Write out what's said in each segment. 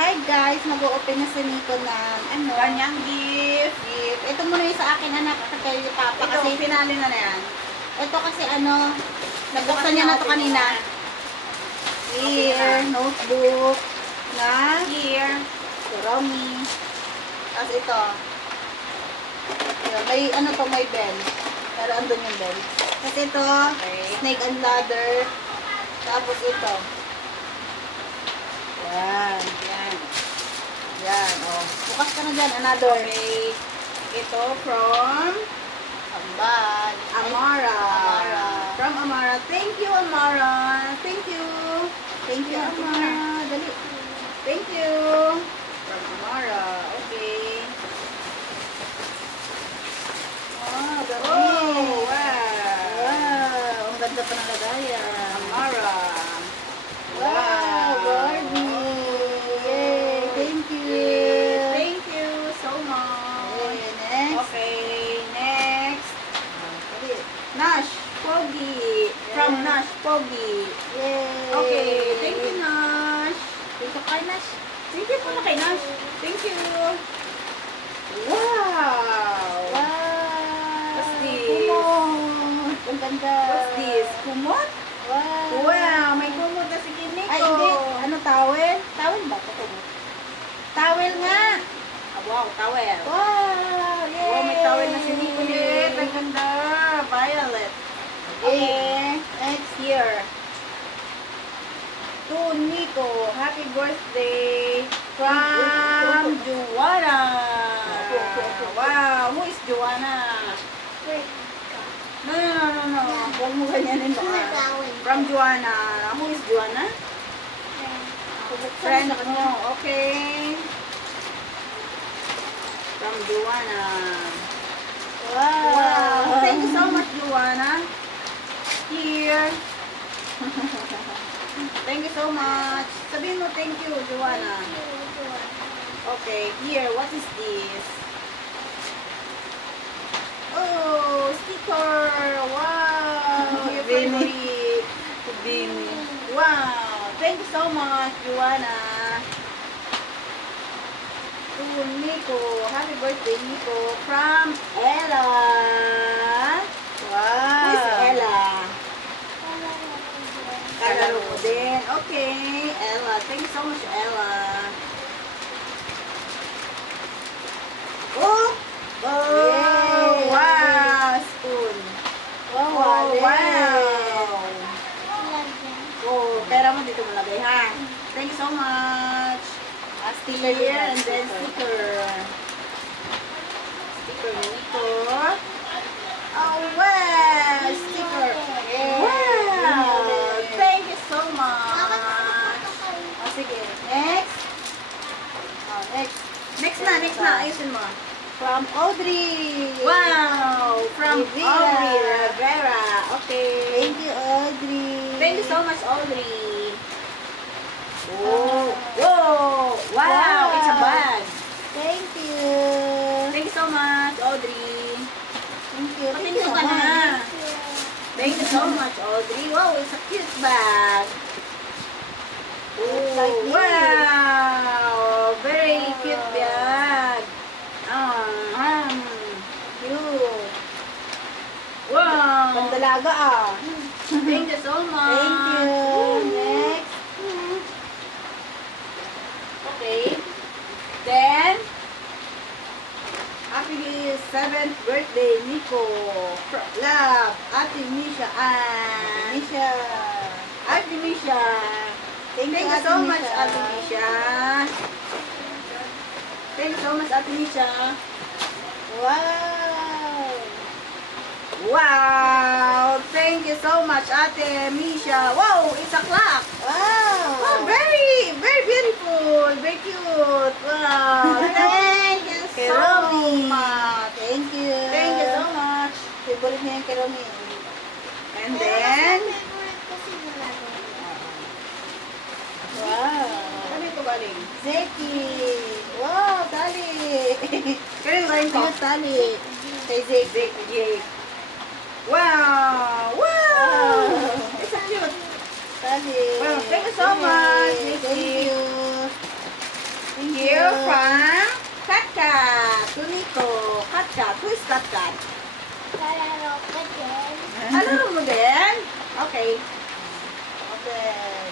Hi guys, mag-o-open na si Nico ng Kanyang gift. gift. Ito muna yung sa akin anak at kay Papa Ito, kasi pinali na yan. ito kasi nabuksan niya na to kanina. Here, notebook na Here. Romy. Tapos ito. Yun, may may bell. Pero andun yung bell. Tapos ito, Okay. snake and ladder. Tapos ito. Yan. Yan. Yan, oh. Bukas ka na dyan, another. Okay. Ito from Ambal. Amara. Amara. From Amara. Thank you, Amara. Thank you. Thank you, Amara. Dali. Thank you. From Amara. Okay. Oh, dali. Oh, wow. Wow, ang ganda pa ng lagayan. Amara. Wow, Barbie. Yay, thank you. Thank you so much. Okay, next. Okay, next. Dali. Nash Pogi. From Yeah. Nash Pogi. Yay. Okay, thank you, Nash. Thank you, kay Nash. Thank you po na kay Nash. Thank you. Wow. Wow. What's this? Kumot. Ang ganda. What's this? Kumot? Wow. Wow, may kumot na si Kiniko. Ay, hindi. Ano, towel? Towel ba ito? Towel nga. Ah, wow, towel. Wow. Yay. Wow, may towel na si Nico ulit. Ang ganda. Violet. Okay. Next. Here. To Nico. Happy birthday from Joanna. Wow, who is Joanna? No. Huwag mo ganyanin ba? From Joanna. Who is Joanna? Friend mo. Okay. From Joanna. Wow. Wow. Thank you so much, Joanna. Here. Thank you so much. Sabihin mo thank you, Joanna. Okay, here. What is this? Oh, sticker. Wow. Your Bini. favorite. Bini. Wow. Thank you so much, Joanna. To Nico. Happy birthday, Nico. From Ella. Wow. Who is Ella? Kalaro mo din. Okay, Ella. Thank you so much, Ella. Oh! Oh! Yay! Wow! Spoon. Wow. Oh, Wallet. wow! Oh, pera mo dito mo lagay, ha? Thank you so much. Sticker Here, and then sticker. Sticker nito. Oh, wow! Sticker. Yay! Wow! Thank you so much. Oh, sige. Next. Oh, next. Next na. Ayusin mo. From Audrey. Wow! From Rivera. Audrey Rivera. Okay. Thank you, Audrey. Thank you so much, Audrey. Oh. Whoa! Wow! It's a bag. Thank you. Thank you so much, Audrey. Thank you. Thank you ka na. Thank you so much, Audrey. Wow, it's a cute bag. Looks like Oh, this. wow! Very cute bag. Cute. Wow! Pandalaga ah. Thank you so much. Thank you. Next. Okay. Then, happy 7th birthday, Nico. Love, Ate Misha. Nisha. Ate Misha. Thank you Ate so much, Misha. Ate Misha. Thank you so much, Ate Misha. Wow. Wow! Thank you so much, Ate Misha. Wow, it's a clock. Wow. Oh, very beautiful. Very cute. Wow. Thank you Kay so Romy. much. Thank you. Thank you so much. Favorite niya yung kay Romy. And then, Wow. ano ito galing? Zeki. Wow, tali. Galing galing to? Cute tali. Kay Zeki. Jake. Wow! Wow! It's a cute. Tali. Well, thank you so much, Thank Nikki. you. Here from Kat. Tunito. Kat. Who is Kat? Alaro mo din? Okay. Open.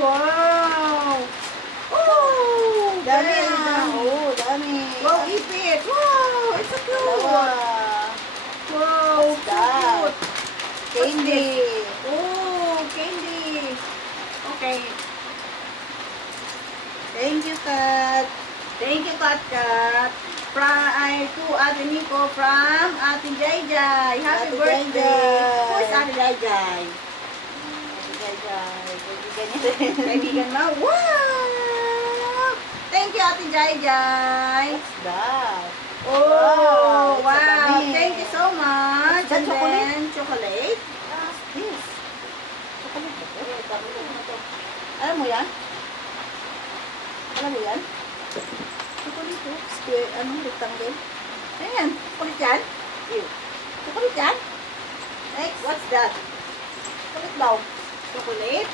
Wow! Oh! Dami damn. na. Oh, dami. Wow, ipit! Wow! It's so cute! Dalawa. Wow! So that? cute! Candy. Oh! Candy! Okay. Thank you, Kat. Thank you, Kat. From to Ate Nico from Ate Jai. Happy Ate birthday! Jai. Who is Ate Jai? Kaibigan niya rin. Kaibigan mo? Wow! Thank you, Ate Jai. What's that? Oh, Wow, it's a wow. dami. Thank you so much. Is that And chocolate? then, chocolate. This. Chocolate ba ito? Alam mo yan? Alam mo yan? Chocolate ito. Square, rectangle. Ayan, chocolate yan. Ew. Chocolate yan. Next. What's that? Chocolate daw. Chocolate.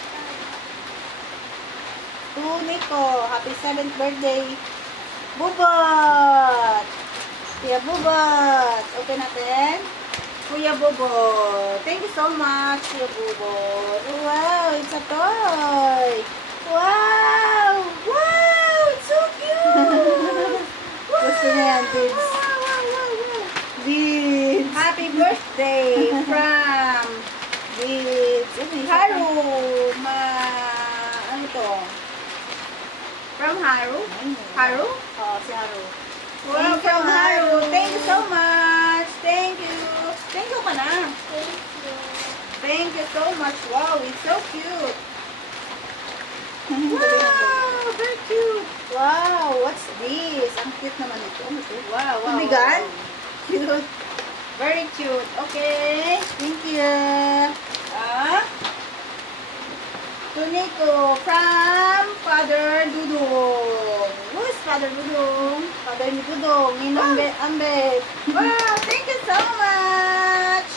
To Nico. Happy 7th birthday. Bubot! Kuya Bubot. Open natin. Kuya Bobo. Thank you so much, Kuya Bobo. Wow, it's a toy. Wow! Wow! It's so cute! Wow! Gusto niya yan, kids. Wow! Beads. Happy birthday from Beads. Haru. Ano to? From Haru? Haru? Oh, si Haru. Wow, Thank you, from Haru. Haru. Thank you so much. Thank you. Thank you ka na. Thank you so much. Wow, it's so cute. Wow, very cute. Wow, what's this? Ang cute naman ito. Ano ito? Wow, wow. Tubigan? wow. Cute. Very cute. Okay. Thank you. Tuniko from Father Dudong. Who is Father Dudong? Father ni Dudong. Ninang Ambet. Wow, thank you so much.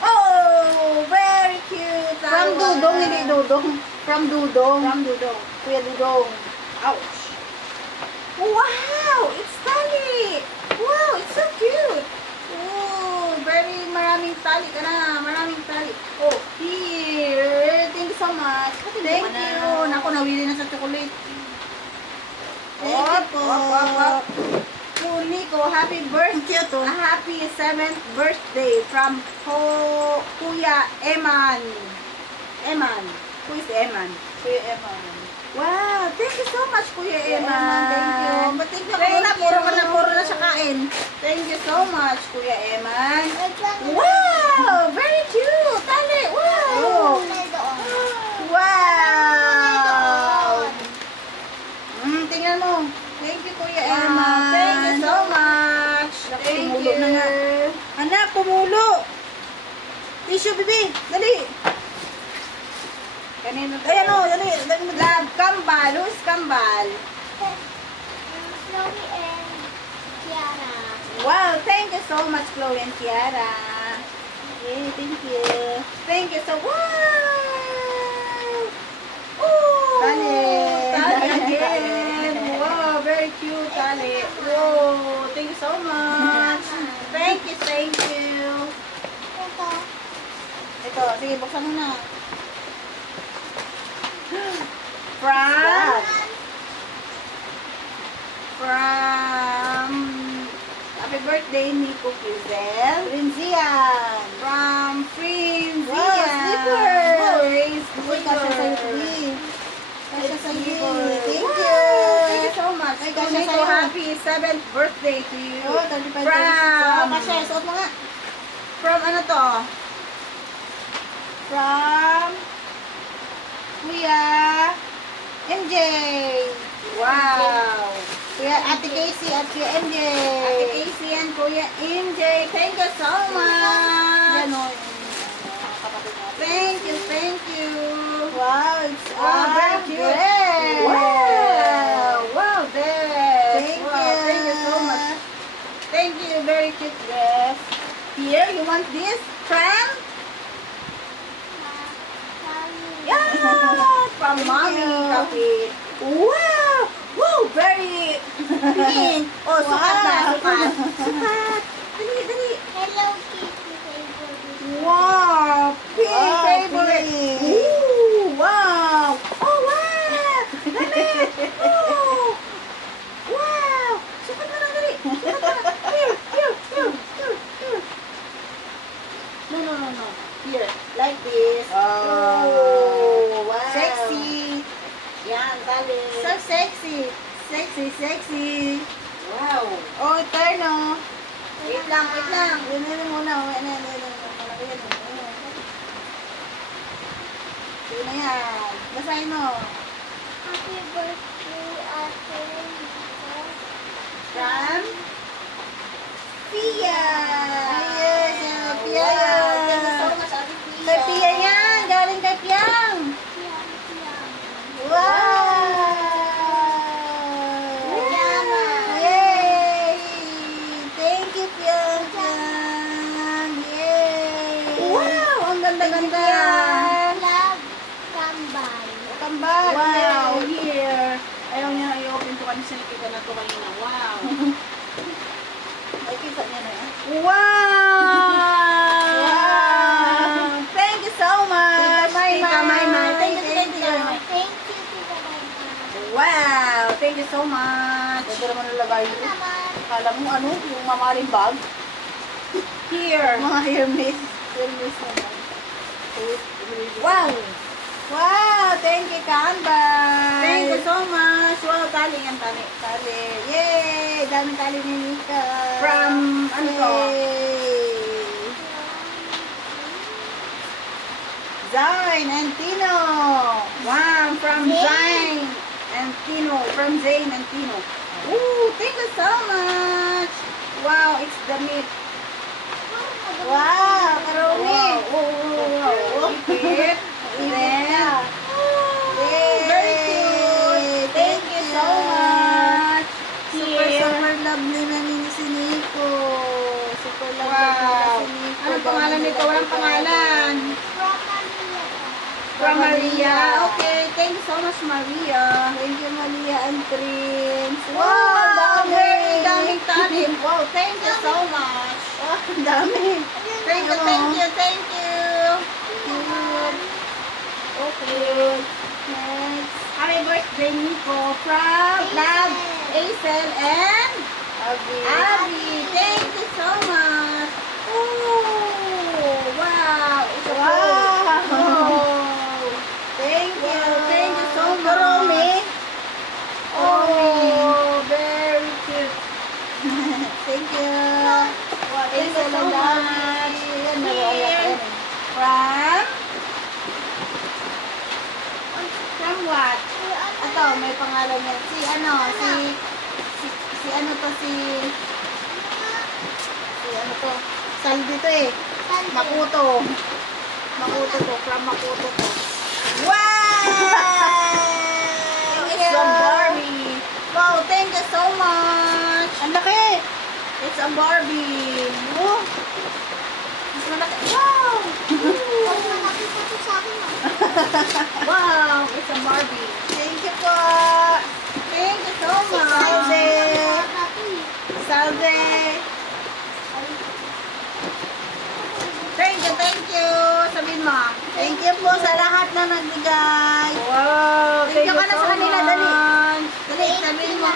Oh, very cute. From Dudong, hindi Dudong. From Dudong. From Dudong. Kuya Dudong. Ouch. Wow, it's tali. Wow, it's so cute. Oh, very maraming tali ka na. Maraming tali. Oh, here. Thank you so much. Thank ka na. you. Naku, nawili na sa chocolate. Thank you po. Nico, happy birthday. Cute, oh. Happy 7th birthday from Kuya Eman. Eman. Who is Eman? Kuya Eman. Wow, thank you so much, Kuya Kuya Eman. Eman, thank you. But thank you, Thank puro you. na siya kain. Thank you so much, Kuya Eman. Wow, very cute. Tali, wow. Wow. Tingnan mo. Thank you, Kuya Wow. Eman. Thank you so much. Naku, Thank tumulo you. na nga. Anak, pumulo. Tissue, bibi. Dali. Kanino to? Ayan o, dali. Love, kambal. Who's kambal? Wow, thank you so much, Chloe and Kiara. Okay, thank you. Thank you so Wow! Oh! Tali. Tali again. Wow, very cute, Tali. Wow, thank you so much. Thank you, thank you. Ito, sige, buksan mo na. From, That. happy birthday, Nico Kizel. Prinzian. From Prince. Wow, slipper. Uy, Slipper. kasya sa'yo, Lee. Kasya sa'yo. Thank Wow, you. Thank you so much. Ay, kasya Nico, sa'yo. happy 7th birthday to you. Oh, 35 From, Oh, kasya, suot mo nga. from ano to? From Kuya MJ. Wow. Kuya Ate Casey at Kuya MJ. Ate Casey and Kuya MJ, thank you so much. Yan o, yung kapatid natin. Thank you, thank you. Wow, it's Wow, very cute. dress. Wow, wow, dress. Thank Wow, you. thank you so much. Thank you, very cute dress. Here, you want this? From? Yeah, from from Mommy Kapit. Wow! Wow! Very pink. Oh, sukat na. Sukat. Sukat. Dali, dali. Hello Kitty favorite. Wow! Pink Wow, favorite. pink. Ooh, wow! Oh, wow! Dali! Oh! Wow! Sukat mo na, dali. Sukat mo na. Here, here, here, here, here. No, no, no, no. Here, like this. Oh, wow. Sexy. Yan, tali. So sexy. Sexy, sexy. Wow. Oh, eterno. Wait lang, wait lang. Ano muna. Ano. Malaki yan. Sige na yan. Basahin mo. Happy birthday, Ate Lisa. From Pia. Yes, Pia. wow. Thank you so much, Ate Pia. Kay Pia yan. Galing kay Piang. Piang, piang. Wow! Pajama. Yay! Thank you, Piang Piang. Yay! Wow! Ang ganda-ganda. Love, tambay. Tambal. Wow, Yay. here. Ayaw niya i-open ko kasi nakita na to kanina. Wow. Ay, kisa niya na yan. Wow! Wow! Thank you so much. Tita Maymay. Thank you, thank you. Thank you, Tita Maymay. Wow! Thank you so much. Pwede naman nalagay Ito yun. naman. Kala mo ano, yung mamaring bag? Here. Mga Hermes. Hermes naman. Wow! Wow! Thank you, Kanbay! Thank you so much. Wow, tali yan, tali. Tali. Yay! Daming tali ni Nika. From, ano to? Yay! Zayn and Tino. Wow! From Zayn. Zayn and Tino. From Zayn and Tino. Ooh! Thank you so much! Wow! It's the meat. Wow! Karami! Wow. Wow. Ipit. Then, Yay! very cute. Thank you so much. Super, Here. super lovely na ni si Nico. Super lovely Wow. na si Nico. Anong pangalan nito? Walang pangalan. From Manila. From Maria. Okay, thank you so much, Maria. Thank you, Maria and Prince. Wow, dami. very daming tali. Wow, thank you so much. Wow, ang dami. Thank you, thank you, thank you. Okay. Next. Happy birthday, Nico. From Love, Hazel, and Abby. Abby. Thank you so much. Oh, wow. It's a Wow. Oh. Thank you. Wow, thank you so much. Karami. Oh, very cute. Thank you. Wow, thank you so much. Yan, nawala Here. yan. From? From what? Ito, may pangalan yan. Si ano to, si ano to. Saldi to eh. Makuto. Makuto to. From Makuto to. Wow! It's from Barbie. Wow, thank you so much. Ang laki. It's a Barbie. Oh. Mas malaki. Wow! Pag nakita ko sa akin, Wow, it's a Barbie. Thank you po. Thank you so much. Salve. Thank you. Sabihin mo. Thank you po sa lahat na nagbigay. Wow, Thank you ka na sa kanila, dali. much. Dali, sabihin mo.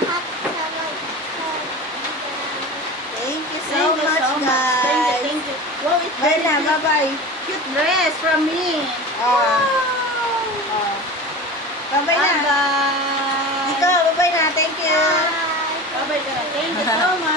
Thank you so Thank you much, so much. guys. Thank you. Wow, it's Bye very na, cute. bye-bye. Cute dress from me. Bye-bye na. Bye-bye. Ikaw, bye-bye na. Thank you. Bye-bye ka na. Thank you so much.